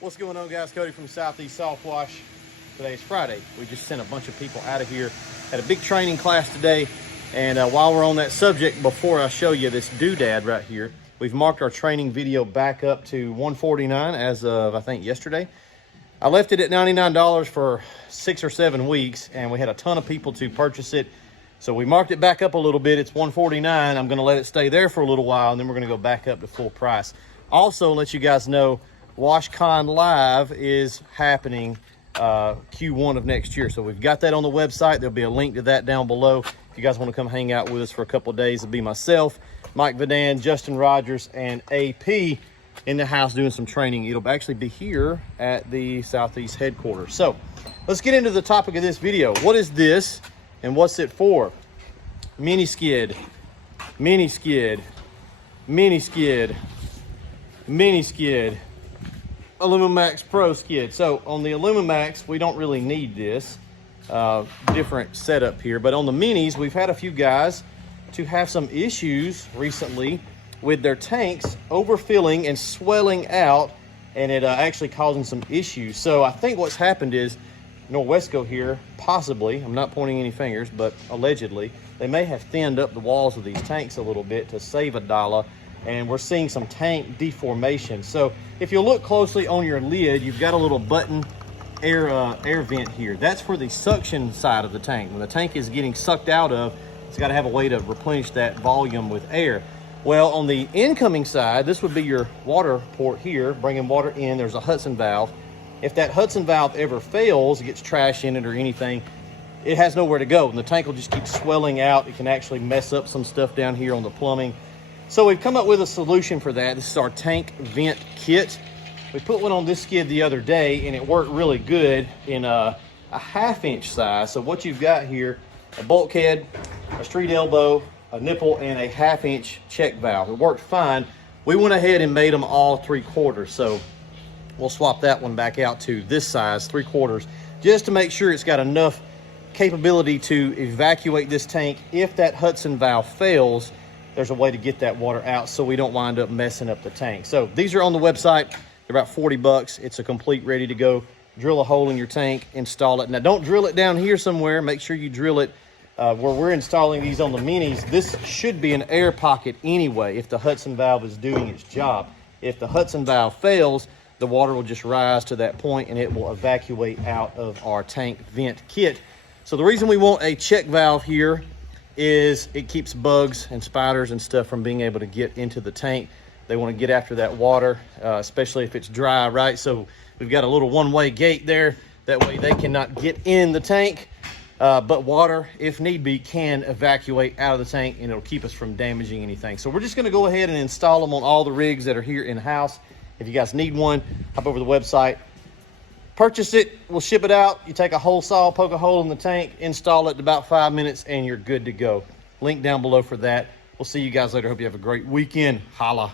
What's going on, guys? Cody from Southeast Softwash. Today's Friday. We just sent a bunch of people out of here. Had a big training class today. And while we're on that subject, before I show you this doodad right here, we've marked our training video back up to $149 as of, I think, yesterday. I left it at $99 for 6 or 7 weeks, and we had a ton of people to purchase it. So we marked it back up a little bit. It's $149. I'm going to let it stay there for a little while, and then we're going to go back up to full price. Also, let you guys know, WashCon Live is happening Q1 of next year. So we've got that on the website. There'll be a link to that down below. If you guys want to come hang out with us for a couple of days, it'll be myself, Mike Vadan, Justin Rogers, and AP in the house doing some training. It'll actually be here at the Southeast headquarters. So let's get into the topic of this video. What is this and what's it for? Mini skid, mini skid, mini skid, mini skid, Alumimax Pro skid. So on the Alumimax, we don't really need this different setup here, but on the minis, we've had a few guys to have some issues recently with their tanks overfilling and swelling out, and it actually causing some issues. So I think what's happened is Norwesco here, possibly, I'm not pointing any fingers, but allegedly, they may have thinned up the walls of these tanks a little bit to save a dollar, and we're seeing some tank deformation. So if you look closely on your lid, you've got a little button air vent here. That's for the suction side of the tank. When the tank is getting sucked out of, it's got to have a way to replenish that volume with air. Well, on the incoming side, this would be your water port here, bringing water in. There's a Hudson valve. If that Hudson valve ever fails, it gets trash in it or anything, it has nowhere to go, and the tank will just keep swelling out. It can actually mess up some stuff down here on the plumbing. So we've come up with a solution for that. This is our tank vent kit. We put one on this skid the other day, and it worked really good in a 1/2 inch size. So what you've got here, a bulkhead, a street elbow, a nipple, and a 1/2 inch check valve. It worked fine. We went ahead and made them all 3/4. So we'll swap that one back out to this size, 3/4, just to make sure it's got enough capability to evacuate this tank. If that Hudson valve fails, there's a way to get that water out so we don't wind up messing up the tank. So these are on the website. They're about 40 bucks. It's a complete ready to go. Drill a hole in your tank, install it. Now don't drill it down here somewhere. Make sure you drill it where we're installing these on the minis. This should be an air pocket anyway if the Hudson valve is doing its job. If the Hudson valve fails, the water will just rise to that point and it will evacuate out of our tank vent kit. So the reason we want a check valve here is it keeps bugs and spiders and stuff from being able to get into the tank. They want to get after that water, especially if it's dry, right? So we've got a little one-way gate there. That way they cannot get in the tank, but water, if need be, can evacuate out of the tank, and it'll keep us from damaging anything. So we're just going to go ahead and install them on all the rigs that are here in-house. If you guys need one, hop over to the website, purchase it, we'll ship it out. You take a hole saw, poke a hole in the tank, install it in about 5 minutes, and you're good to go. Link down below for that. We'll see you guys later. Hope you have a great weekend. Holla.